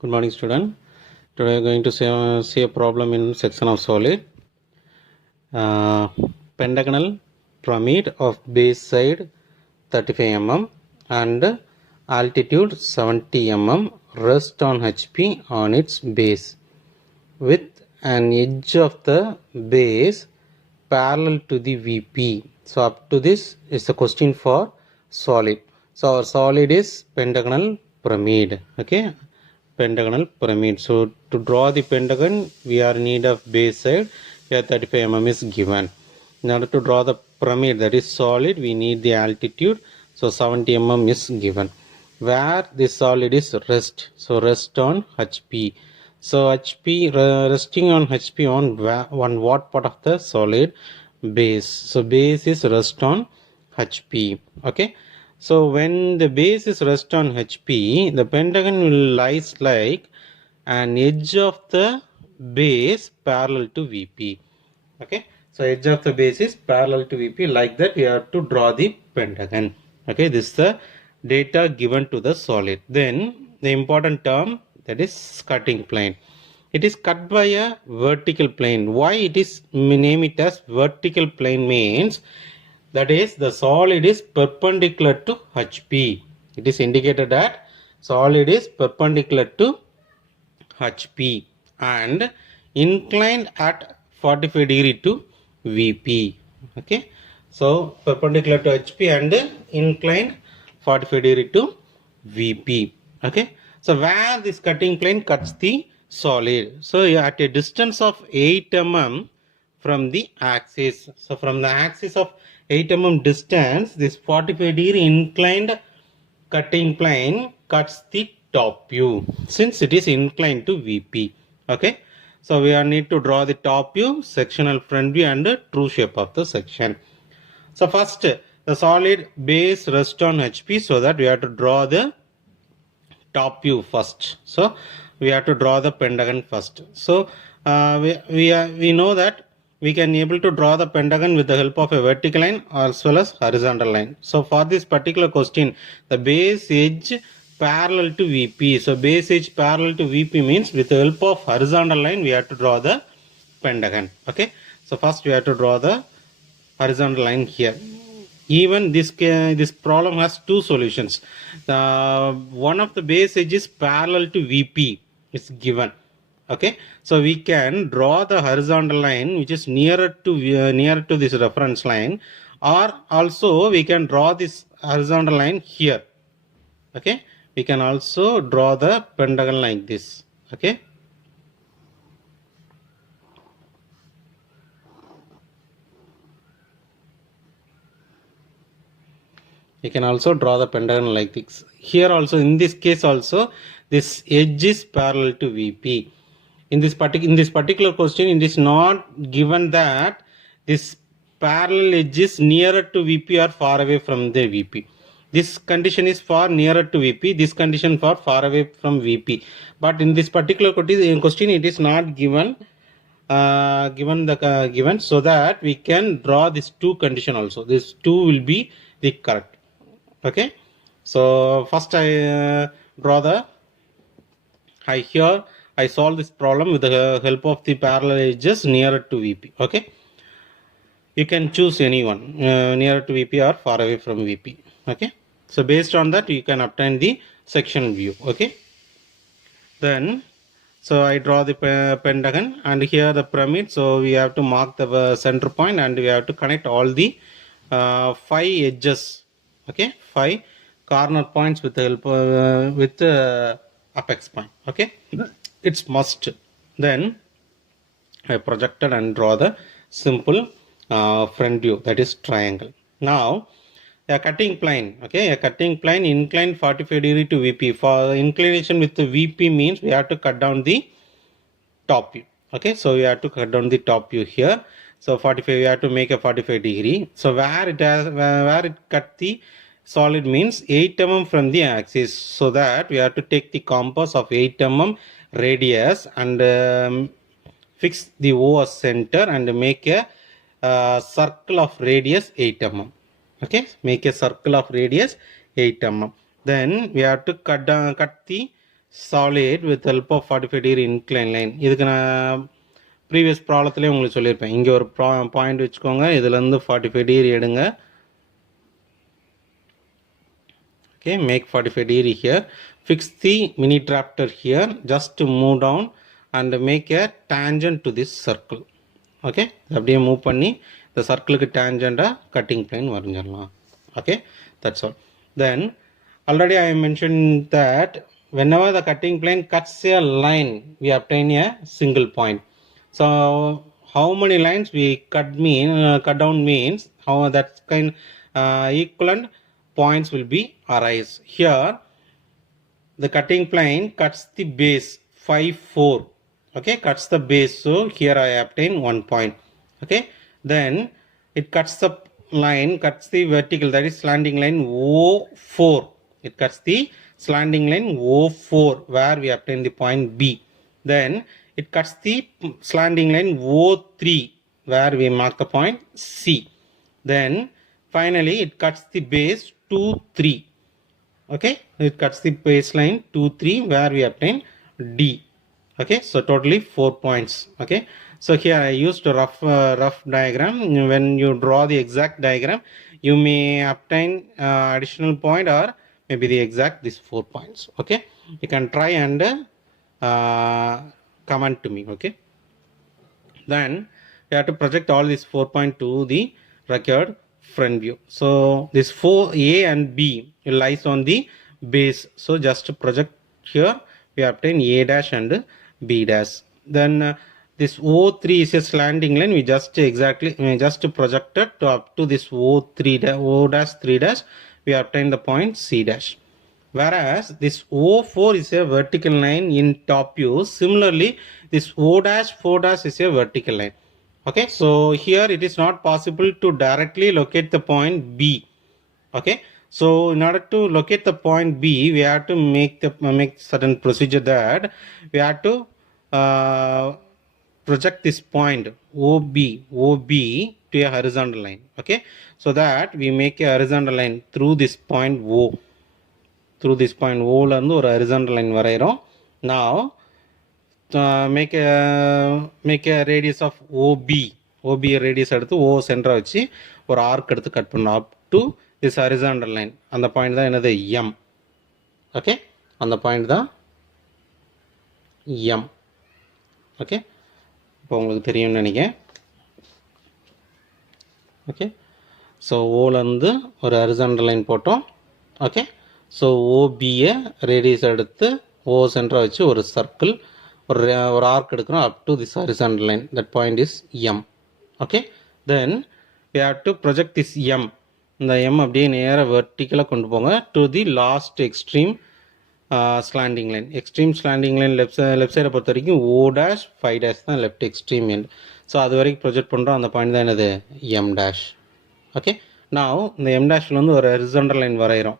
Good morning, student. Today we are going to see a problem in section of solid. Pentagonal pyramid of base side 35 mm and altitude 70 mm rest on HP on its base with an edge of the base parallel to the VP. So up to this is the question for solid. So our solid is pentagonal pyramid. Okay, pentagonal pyramid. So to draw the pentagon, we are in need of base side. Here 35 mm is given. In order to draw the pyramid, that is solid, we need the altitude. So 70 mm is given. Where this solid is rest. So rest on HP. So HP resting on HP on what part of the solid? Base. So base is rest on HP. Okay. So when the base is rest on HP, the pentagon will lies like an edge of the base parallel to VP. Okay. So edge of the base is parallel to VP. Like that we have to draw the pentagon. Okay. This is the data given to the solid. Then the important term, that is cutting plane. It is cut by a vertical plane. Why it is name it as vertical plane means that is the solid is perpendicular to HP. It is indicated that solid is perpendicular to HP and inclined at 45 degree to VP. Okay, so perpendicular to HP and inclined 45 degree to VP. Okay, so where this cutting plane cuts the solid, so at a distance of 8 mm from the axis. So from the axis of 8 mm distance, this 45 degree inclined cutting plane cuts the top view since it is inclined to VP. Okay, so we need to draw the top view, sectional front view and true shape of the section. So first the solid base rests on HP, so that we have to draw the top view first. So we have to draw the pentagon first. So we know that we can able to draw the pentagon with the help of a vertical line as well as horizontal line. So for this particular question, the base edge parallel to VP. So base edge parallel to VP means with the help of horizontal line we have to draw the pentagon. Okay, so first we have to draw the horizontal line here. Even this problem has two solutions. One of the base edges parallel to VP is given. Okay, so we can draw the horizontal line which is nearer to this reference line, or also we can draw this horizontal line here. Okay, we can also draw the pentagon like this. Okay, you can also draw the pentagon like this. Here also, in this case also, this edge is parallel to VP. In this particular question, it is not given that this parallel edge is nearer to VP or far away from the VP. This condition is for nearer to VP. This condition for far away from VP. But in this particular question, it is not given. Given so that we can draw this two condition also. This two will be the correct. Okay, so first I draw the I solve this problem with the help of the parallel edges nearer to VP. Okay, you can choose anyone nearer to VP or far away from VP. Okay, so based on that you can obtain the section view. Okay, then so I draw the pentagon and here the pyramid. So we have to mark the center point and we have to connect all the 5 edges. Okay, 5 corner points with the help with the apex point. Okay, it's must. Then I projected and draw the simple front view, that is triangle. Now a cutting plane. Okay, a cutting plane inclined 45 degree to VP. For inclination with the VP means we have to cut down the top view. Okay, so we have to cut down the top view here. So 45, we have to make a 45 degree. So where it cut the solid means 8 mm from the axis. So that we have to take the compass of 8 mm radius and fix the O as center and make a circle of radius 8 mm. Okay, make a circle of radius 8 mm. Then we have to cut the solid with help of 45 degree incline line. இதுக்கு நான் ப்ரீவியஸ் ப்ராப்ளத்திலே உங்களுக்கு சொல்லியிருப்பேன். இங்கே ஒரு பாயிண்ட் வச்சுக்கோங்க, இதுலேருந்து 45 டிகிரி எடுங்க. Okay, make 45 degree here. Fix the mini drafter here. Just move down and make a tangent to this circle. Okay, அப்படியே மூவ் பண்ணி இந்த சர்க்கிளுக்கு டேஞ்சண்டாக கட்டிங் பிளேன் வரைஞ்சிடலாம். Okay, that's all. Then already I mentioned that whenever the cutting plane cuts a line, we obtain a single point. So how many lines we cut down means how that kind equivalent points will be arise. Here the cutting plane cuts the base 5 4. Okay, cuts the base, so here I obtain 1 point. Okay, then it cuts the line, cuts the vertical, that is slanting line O4. It cuts the slanting line O4 where we obtain the point B. Then it cuts the slanting line O3 where we mark the point C. Then finally it cuts the base 2 3. Okay, it cuts the baseline 2 3 where we obtain D. Okay, so totally 4 points. Okay, so here I used a rough diagram. When you draw the exact diagram, you may obtain additional point or maybe the exact these 4 points. Okay, you can try and comment to me. Okay, then you have to project all these 4 points to the required front view. So this 4A and B lies on the base, so just project here we obtain A dash and B dash. Then this O3 is a slanting line, we just projected to up to this O dash 3 dash, we obtain the point C dash. Whereas this O4 is a vertical line in top view. Similarly this O dash 4 dash is a vertical line. Okay, so here it is not possible to directly locate the point B. Okay, so in order to locate the point B, we have to make certain procedure that we have to project this point OB to a horizontal line. Okay, so that we make a horizontal line through this point O. Through this point O la irundhu or horizontal line varairom. Now make a radius of OB radius எடுத்து O சென்டரா வச்சு ஒரு ஆர்க் எடுத்து கட் பண்ணணும் up to this horizontal line. அந்த பாயிண்ட் தான் என்னது M. Okay, அந்த பாயிண்ட் தான் M. ஓகே, இப்போ உங்களுக்கு தெரியும்னு நினைக்கிறேன். ஓகே, ஸோ ஓலேருந்து ஒரு ஹரிசாண்டல் லைன் போட்டோம். ஓகே, ஸோ ஓபியை ரேடியஸ் எடுத்து ஓ சென்டராக வச்சு ஒரு சர்க்கிள் ஒரு ஆர்க் எடுக்கிறோம் up to this horizontal line. That point is M. Okay, then we have to project this M. இந்த M அப்படியே நேராக வெர்டிக்கலாக கொண்டு போங்க to the last extreme slanting line. Extreme slanting line left சைடை பொறுத்த வரைக்கும் O dash 5 dash தான் லெஃப்ட் எக்ஸ்ட்ரீம் எண்ட். ஸோ அது வரைக்கும் ப்ரொஜெக்ட் பண்ணுறோம். அந்த பாயிண்ட் தான் என்னது M dash. ஓகே, நான் இந்த M டேஷில் வந்து ஒரு ஹரிசாண்டல் லைன் வரைகிறோம்.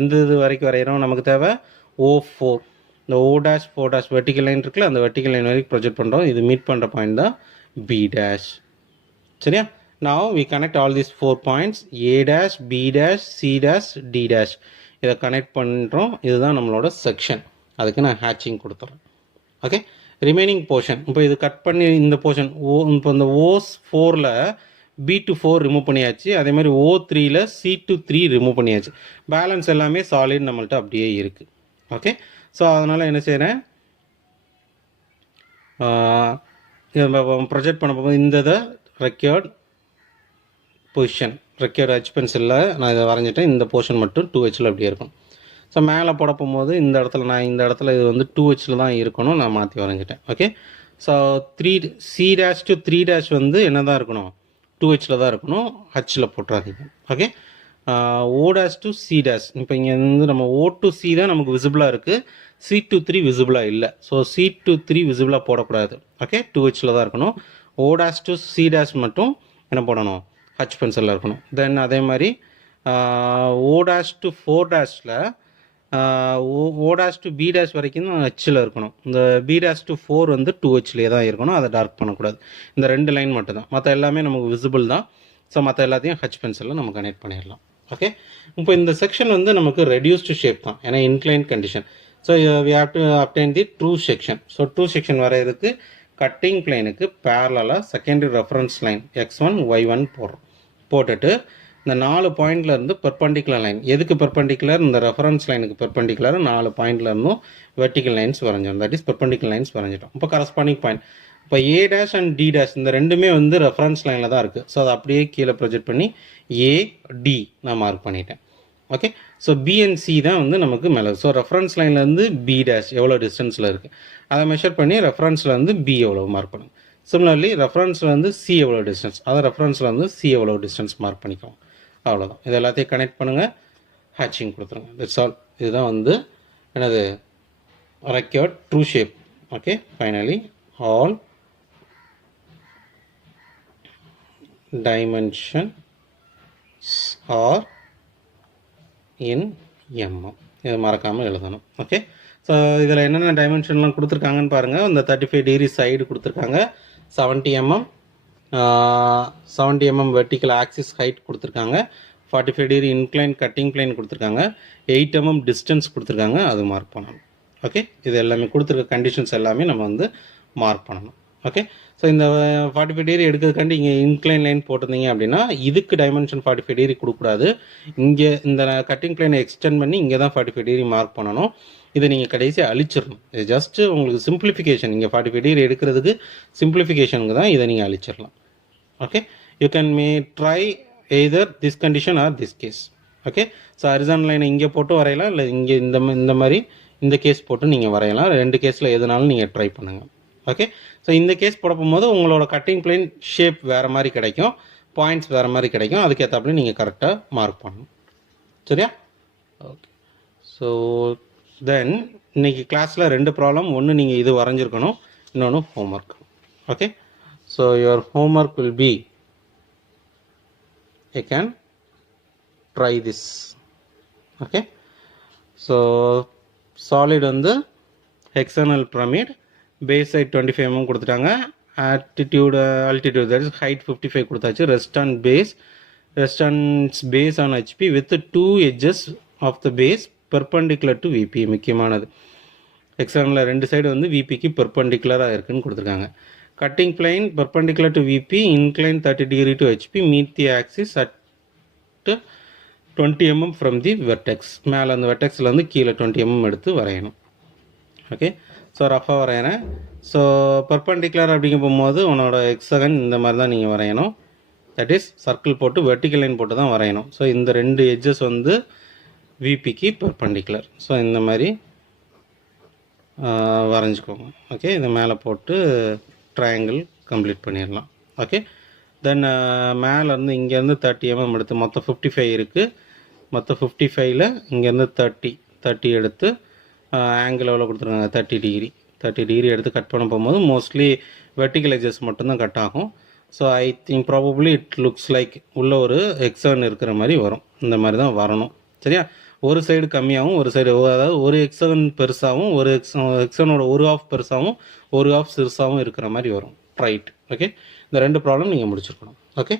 எந்த இது வரைக்கும் வரைகிறோம், நமக்கு தேவை O4. இந்த O dash 4 dash vertical line இருக்குல்ல, அந்த வெர்டிக்கல் லைன் வரைக்கும் ப்ரொஜெக்ட் பண்ணுறோம். இது மீட் பண்ணுற பாயிண்ட் தான் B dash. சரியா? now we connect all these 4 points A dash, B dash, C dash, D dash. இதை கனெக்ட் பண்ணுறோம். இதுதான் நம்மளோட செக்ஷன். அதுக்கு நான் ஹேட்சிங் கொடுத்துறேன். ஓகே, ரிமைனிங் போர்ஷன் இப்போ இது கட் பண்ணி இந்த போர்ஷன் இப்போ இந்த O4ல் B to 4 ரிமூவ் பண்ணியாச்சு. அதே மாதிரி O3ல் C to 3 ரிமூவ் பண்ணியாச்சு. பேலன்ஸ் எல்லாமே சாலிட் நம்மள்ட்ட அப்படியே இருக்குது. ஓகே, ஸோ அதனால் என்ன செய்கிறேன், ப்ரொஜெக்ட் பண்ண போகும்போது இந்த இதை ரெக்யர்ட் பொசிஷன் ரெக்யர்ட் ஹெச் பென்சிலில் நான் இதை வரைஞ்சிட்டேன். இந்த போர்ஷன் மட்டும் 2Hல் அப்படியே இருக்கும். ஸோ மேலே போட போகும்போது இந்த இடத்துல இது வந்து 2Hல் தான் இருக்கணும், நான் மாற்றி வரைஞ்சிட்டேன். Okay, so C dash to 3 dash வந்து என்ன தான் இருக்கணும், 2Hல் தான் இருக்கணும், ஹச்சில் போட்டுறாதீங்க. Okay, O dash to C dash, இப்போ இங்கே வந்து நம்ம O to C தான் நமக்கு விசிபிளாக இருக்குது, C to 3 விசிபிளாக இல்லை. ஸோ C to 3 விசிபிளாக போடக்கூடாது. ஓகே, 2Hல் தான் இருக்கணும். O dash to C dash மட்டும் என்ன போடணும், ஹச் பென்சிலில் இருக்கணும். தென் அதே மாதிரி O dash to 4 dashல O dash to B dash வரைக்கும் தான் ஹச்சில் இருக்கணும். இந்த B dash to 4 வந்து 2Hலே தான் இருக்கணும், அதை டார்க் பண்ணக்கூடாது. இந்த 2 லைன் மட்டும் தான், மற்ற எல்லாமே நமக்கு விசிபிள் தான். ஸோ மற்ற எல்லாத்தையும் ஹச் பென்சிலில் நம்ம கனெக்ட் பண்ணிடலாம். ஓகே, இப்போ இந்த செக்ஷன் வந்து நமக்கு ரெடியூஸ்டு ஷேப் தான், ஏன்னா incline condition. So we have to obtain the true section. So true section வரையறதுக்கு கட்டிங் பிளேனுக்கு பேரலாக secondary reference line x1 y1 போட்டுட்டு இந்த 4 பாயிண்ட்ல இருந்து பெர்பெண்டிகுலர் லைன், எதுக்கு பெர்பெண்டிகுலர், இந்த ரெஃபரன்ஸ் லைனுக்கு பெர்பெண்டிகுலர் 4 பாயிண்ட்ல இருந்தும் வெர்டிகல் லைன்ஸ் வரைஞ்சோம், தட் இஸ் பெர்பெண்டிகுலர் லைன்ஸ் வரைஞ்சிட்டோம். இப்போ கரஸ்பாண்டிங் பாயிண்ட், இப்போ A dash and D dash இந்த ரெண்டுமே வந்து ரெஃபரன்ஸ் லைனில் தான் இருக்குது. ஸோ அதை அப்படியே கீழே ப்ரொஜெக்ட் பண்ணி ஏடி நான் மார்க் பண்ணிட்டேன். Okay, so B and C தான் வந்து நமக்கு மேலே. ஸோ ரெஃபரன்ஸ் லைன்லேருந்து பி டேஷ் எவ்வளோ டிஸ்டன்ஸில் இருக்குது அதை மெஷர் பண்ணி ரெஃபரன்ஸில் வந்து பி எவ்வளோ மார்க் பண்ணுங்க. சிமிலர்லி ரெஃபரன்ஸில் வந்து சி எவ்வளோ டிஸ்டன்ஸ், அதை ரெஃபரன்ஸில் வந்து சி எவ்வளோ டிஸ்டன்ஸ் மார்க் பண்ணிக்கோங்க. அவ்வளோதான். இது எல்லாத்தையும் கனெக்ட் பண்ணுங்கள், ஹேட்சிங் கொடுத்துருங்க. That's all. இதுதான் வந்து என்னது required true shape. Okay, finally all dimensions are in mm. இது மறக்காமல் எழுதணும். ஓகே, ஸோ இதில் என்னென்ன டைமென்ஷன்லாம் கொடுத்துருக்காங்கன்னு பாருங்கள். இந்த 35 டிகிரி சைடு கொடுத்துருக்காங்க, 70 mm 70 mm vertical axis height கொடுத்துருக்காங்க, 45 டிகிரி இன்க்ளைன் கட்டிங் பிளேன் கொடுத்துருக்காங்க, 8 mm டிஸ்டன்ஸ் கொடுத்துருக்காங்க, அது மார்க் பண்ணணும். ஓகே, இது எல்லாமே கொடுத்துருக்க கண்டிஷன்ஸ் எல்லாமே நம்ம வந்து மார்க் பண்ணணும். ஓகே, ஸோ இந்த 45 டிகிரி எடுக்கிறதுக்காண்டி இங்கே இன்க்ளைன் லைன் போட்டிருந்தீங்க அப்படின்னா இதுக்கு டைமென்ஷன் 45 டிகிரி கொடுக்கக்கூடாது. இங்கே இந்த கட்டிங் பிளேனை எக்ஸ்டெண்ட் பண்ணி இங்கே தான் 45 டிகிரி மார்க் பண்ணணும். இதை நீங்கள் கடைசியாக அழிச்சிடணும். இது ஜஸ்ட்டு உங்களுக்கு சிம்பிளிஃபிகேஷன். இங்கே 45 டிகிரி எடுக்கிறதுக்கு சிம்பிளிஃபிகேஷனுக்கு தான் இதை நீங்கள் அழிச்சிடலாம். Okay, you can try either this condition or this case. Okay, so horizontal லைனை இங்கே போட்டு வரையலாம், இல்லை இங்கே இந்த மாதிரி இந்த கேஸ் போட்டு நீங்கள் வரையலாம். ரெண்டு கேஸில் எதுனாலும் நீங்கள் ட்ரை பண்ணுங்கள். ஓகே, ஸோ இந்த கேஸ் போடப்போம் போது உங்களோட கட்டிங் பிளேன் ஷேப் வேறு மாதிரி கிடைக்கும், பாயிண்ட்ஸ் வேறு மாதிரி கிடைக்கும். அதுக்கேற்றாப்புல நீங்கள் கரெக்டாக மார்க் பண்ணணும். சரியா? ஓகே, ஸோ தென் இன்னைக்கு கிளாஸில் 2 ப்ராப்ளம். ஒன்று நீங்கள் இது வரைஞ்சிருக்கணும், இன்னொன்று homework. Okay, so your homework will be you can try this. Okay, so solid வந்து hexagonal pyramid, base height 25 mm கொடுத்துட்டாங்க, altitude that is height 55 கொடுத்தாச்சு, rest on base on HP with 2 edges of the base perpendicular to VP. முக்கியமானது, hexagonal ரெண்டு சைடு வந்து VPக்கு பெர்பெண்டிகுலராக இருக்குன்னு கொடுத்துருக்காங்க. Cutting plain perpendicular to VP, incline 30 degree to HP, meet the axis at 20 mm from the vertex. மேலே அந்த வெர்டெக்ஸில் வந்து கீழே 20 mm எடுத்து வரையணும். ஓகே, ஸோ ரஃபாக வரைகிறேன். ஸோ பர்பண்டிகுலர் அப்படிங்க போகும்போது உன்னோட ஹெக்ஸகன் இந்த மாதிரி தான் நீங்கள் வரையணும். தட் இஸ் சர்க்கிள் போட்டு வெர்டிக்கல் லைன் போட்டு தான் வரையணும். ஸோ இந்த 2 எட்ஜஸ் வந்து விபிக்கு பர்பண்டிகுலர். ஸோ இந்த மாதிரி வரைஞ்சிக்கோங்க. ஓகே, இதை மேலே போட்டு ட்ரையாங்கிள் கம்ப்ளீட் பண்ணிடலாம். ஓகே, தென் மேலேருந்து இங்கேருந்து 30 mm எடுத்து மொத்தம் 55 இருக்குது. மொத்தம் 55ல் இங்கேருந்து 30 எடுத்து ஆங்கிள் எவ்வளோ கொடுத்துருக்காங்க, 30 டிகிரி எடுத்து கட் பண்ண போகும்போது மோஸ்ட்லி வெர்டிக்கல் எட்ஜஸ் மட்டும்தான் கட் ஆகும். So I think probably it looks like உள்ள ஒரு ஹெக்ஸாகன் இருக்கிற மாதிரி வரும். இந்த மாதிரி தான் வரணும். சரியா? ஒரு சைடு கம்மியாகவும் ஒரு சைடு, அதாவது ஒரு ஹெக்ஸாகன் பெருசாகவும் ஒரு ஹெக்ஸாகனோட ஒரு ஆஃப் பெருசாகவும் ஒரு ஆஃப் சிறுசாகவும் இருக்கிற மாதிரி வரும். ரைட்? ஓகே, இந்த 2 ப்ராப்ளம் நீங்கள் முடிச்சிருக்கணும். ஓகே.